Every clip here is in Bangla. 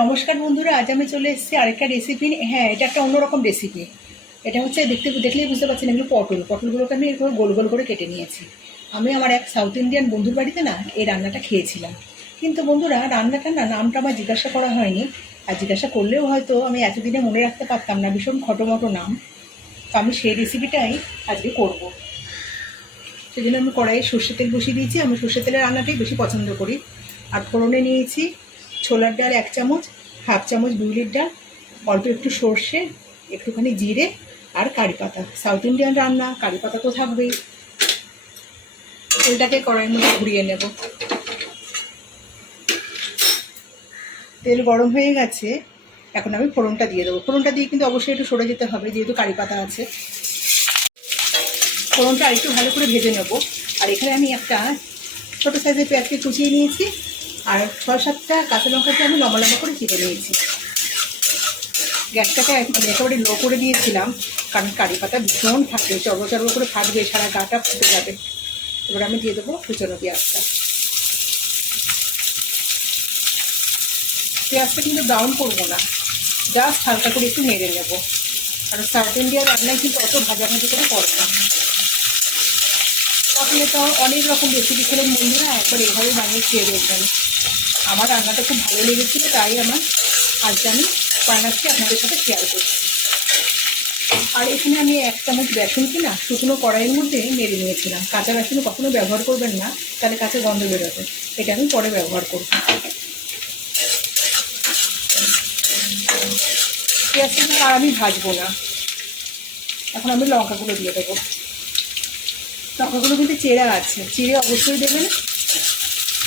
নমস্কার বন্ধুরা, আজ আমি চলে এসেছি আরেকটা রেসিপি হ্যাঁ এটা একটা অন্যরকম রেসিপি এটা হচ্ছে দেখতে, দেখলেই বুঝতে পারছেন এগুলো পটল। পটলগুলোকে আমি এরকম গোল গোল করে কেটে নিয়েছি। আমি আমার এক সাউথ ইন্ডিয়ান বন্ধুর বাড়িতে না এই রান্নাটা খেয়েছিলাম। কিন্তু বন্ধুরা, রান্নাটা না, নামটা আমার জিজ্ঞাসা করা হয়নি। আর জিজ্ঞাসা করলেও হয়তো আমি এতদিনে মনে রাখতে পারতাম না, ভীষণ খটোমটো নাম। তো আমি সেই রেসিপিটাই আজকে করব। সেই জন্য আমি কড়াইয়ে সর্ষে তেল বসিয়ে দিয়েছি। আমি সর্ষে তেলের রান্নাটাই বেশি পছন্দ করি। আর ফোড়নে নিয়েছি ছোলার ডাল এক চামচ, হাফ চামচ বিউলির ডাল, অল্প একটু সর্ষে, একটুখানি জিরে আর কারি পাতা। সাউথ ইন্ডিয়ান রান্না, কারি পাতা তো থাকবেই। তেলটাকে কড়াইয়ের মধ্যে ঘুরিয়ে নেব। তেল গরম হয়ে গেছে, এখন আমি ফোড়নটা দিয়ে দেবো। ফোড়নটা দিয়ে কিন্তু অবশ্যই একটু সরে যেতে হবে, যেহেতু কারি পাতা আছে। ফোড়নটা আরেকটু ভালো করে ভেজে নেব। আর এখানে আমি একটা ছোটো সাইজের পেঁয়াজকে কুচিয়ে নিয়েছি। আর ছয় সাতটা কাঁচা লঙ্কাকে আমি লম্বা লম্বা করে চিড়ে নিয়েছি। গ্যাসটাকে মানে একেবারে লো করে দিয়েছিলাম, কারণ কারি পাতা ভীষণ থাকে চর্ব চর্ব করে ফাটবে, সারা গাটা ফুটে যাবে। এবার আমি দিয়ে দেবো কুচনো পেঁয়াজটা। পেঁয়াজটা কিন্তু ব্রাউন করব না জাস্ট হালকা করে একটু নেড়ে নেব। কারণ সাউথ ইন্ডিয়ার রান্নায় কিন্তু অত ভাজাভাজি করে করে না। আপনি তো অনেক রকম রেসিপি খেলেন বন্ধুরা, একবার এভাবে বানিয়ে খেয়ে দেখবেন। আমার রান্নাটা খুব ভালো লেগেছিলো, তাই আমার আজকে আমি বানাচ্ছি, আপনাদের সাথে শেয়ার করছি। আর এখানে আমি এক চামচ বেসন কিনা, শুকনো কড়াইয়ের মধ্যে মেরে নিয়েছিলাম। কাঁচা বেসন কখনো ব্যবহার করবেন না, তাহলে কাঁচা গন্ধ বেরোবে। এটা আমি পরে ব্যবহার করব। পেঁয়াজটা আর আমি ভাজবো না। এখন আমি লঙ্কাগুলো দিয়ে দেবো। লঙ্কাগুলো কিন্তু চেরা আছে। চিড়ে অবশ্যই দেবেন।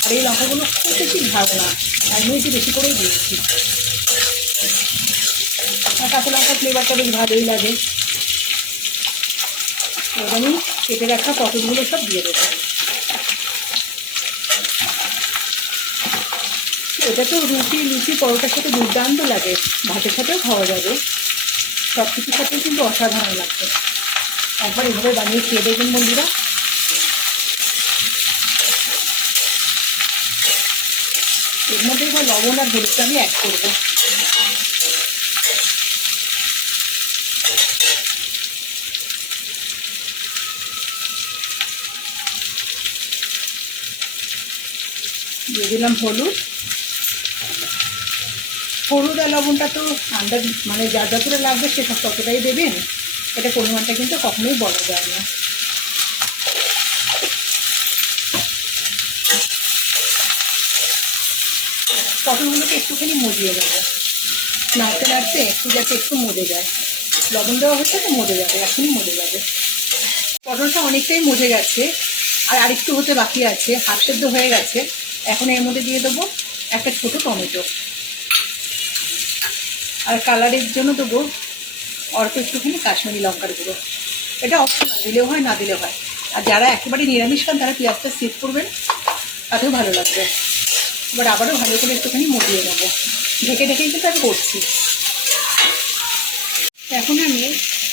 আর এই লঙ্কাগুলো খুব বেশি ঝাল না। আমি একটু বেশি করেই দিয়েছি। আর কাঁচা লঙ্কা ফ্লেভারটা বেশ ভালোই লাগে। আমি কেটে রাখা পটলগুলো সব দিয়ে দেবো। এটা তো রুটি, লুচি, পরোটার সাথে দুর্দান্ত লাগে। ভাতের সাথেও খাওয়া যাবে। সব কিছুর সাথেই কিন্তু অসাধারণ লাগবে। একবার এভাবে বানিয়ে খেয়ে দেখবেন বন্ধুরা। এর মধ্যে এবার লবণ আর হলুদটা আমি অ্যাড করব। দিয়ে দিলাম হলুদ। হলুদ আর লবণটা তো আন্দাজ মানে যা যতটা লাগবে সে সব ততটাই দেবেন। এটা পরিমাণটা কিন্তু কখনোই বলা যায় না। পটলগুলোকে একটুখানি মজিয়ে দেবো নাড়তে নাড়তে একটু যাতে একটু মজে যায়। লবণ দেওয়া হচ্ছে তো মজে যাবে, এখনই মজে যাবে। পটলটা অনেকটাই মজে গেছে, আর আরেকটু হতে বাকি আছে হাফ সেদ্ধ হয়ে গেছে। এখন এর মধ্যে দিয়ে দেবো একটা ছোট টমেটো। আর কালারের জন্য দেবো অল্প একটুখানি কাশ্মীরি লঙ্কার গুঁড়ো। এটা অপশনাল দিলেও হয়, না দিলেও হয়। আর যারা একেবারে নিরামিষ খান, তারা পেঁয়াজটা সেভ করবেন, তাতেও ভালো লাগবে। এবার আবারও ভালো করে একটুখানি মরিয়ে নেব। ঢেকে ঢেকেই কিন্তু আমি করছি। এখন আমি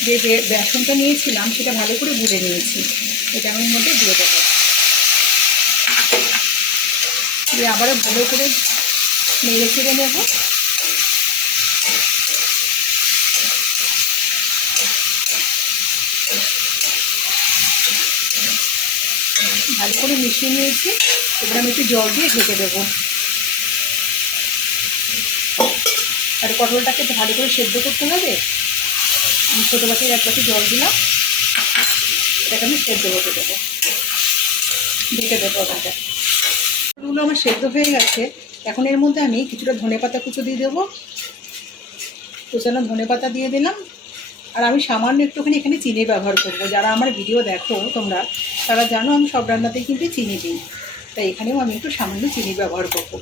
যে বেসনটা নিয়েছিলাম, সেটা ভালো করে গুলে নিয়েছি। এটা আমি মধ্যে দিয়ে দেবো। আবারও ভালো করে নেড়ে চেড়ে নেব। ভালো করে মিশিয়ে নিয়েছি। এবার আমি একটু জল দিয়ে ঢেকে দেবো। আর পটলটাকে ভালো করে সেদ্ধ করতে হবে। আমি ছোটো বাটির এক বাটি জল দিলাম। এটাকে আমি সেদ্ধ হতে দেবো। ঢেকে দেবো ওটাকে। পটলগুলো আমার সেদ্ধ হয়ে গেছে। এখন এর মধ্যে আমি কিছুটা ধনে পাতা কুচো দিয়ে দেবো। কুচানো ধনে পাতা দিয়ে দিলাম। আর আমি সামান্য একটুখানি এখানে চিনি ব্যবহার করব। যারা আমার ভিডিও দেখো তোমরা, তারা জানো আমি সব রান্নাতেই কিন্তু চিনি দিই। তাই এখানেও আমি একটু সামান্য চিনি ব্যবহার করব।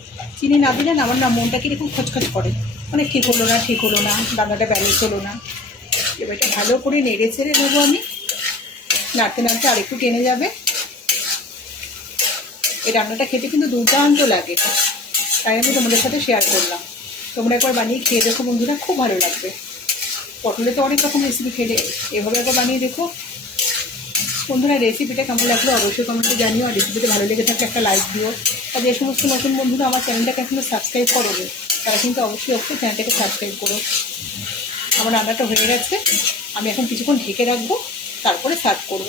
চিনি না দিলে আমার না মনটা কীরকম খচখচ করে। মানে ঠিক হলো না, ঠিক হলো না, রান্নাটা ব্যালেন্স হলো না। এবার এটা ভালো করে নেড়ে ছেড়ে নেব আমি। নাড়তে নাড়তে আরেকটু টেনে যাবে। এই রান্নাটা খেতে কিন্তু দুর্দান্ত লাগে। তাই আমি তোমাদের সাথে শেয়ার করলাম। তোমরা একবার বানিয়ে খেয়ে দেখো বন্ধুরা, খুব ভালো লাগবে। পটলে তো অনেক রকম রেসিপি খেলে। এভাবে একবার বানিয়ে দেখো। বন্ধুরা রেসিপিটা কেমন লাগল অবশ্যই কমেন্টে জানিও। আর রেসিপিটা ভালো লেগে থাকলে একটা লাইক দিও। আর যে সমস্ত নতুন বন্ধুরা আমার চ্যানেলটাকে এখনও সাবস্ক্রাইব করো তারা কিন্তু অবশ্যই অবশ্যই চ্যানেলটাকে সাবস্ক্রাইব করো। আমার রান্নাটা হয়ে গেছে। আমি এখন কিছুক্ষণ ঢেকে রাখব, তারপরে সার্ভ করব।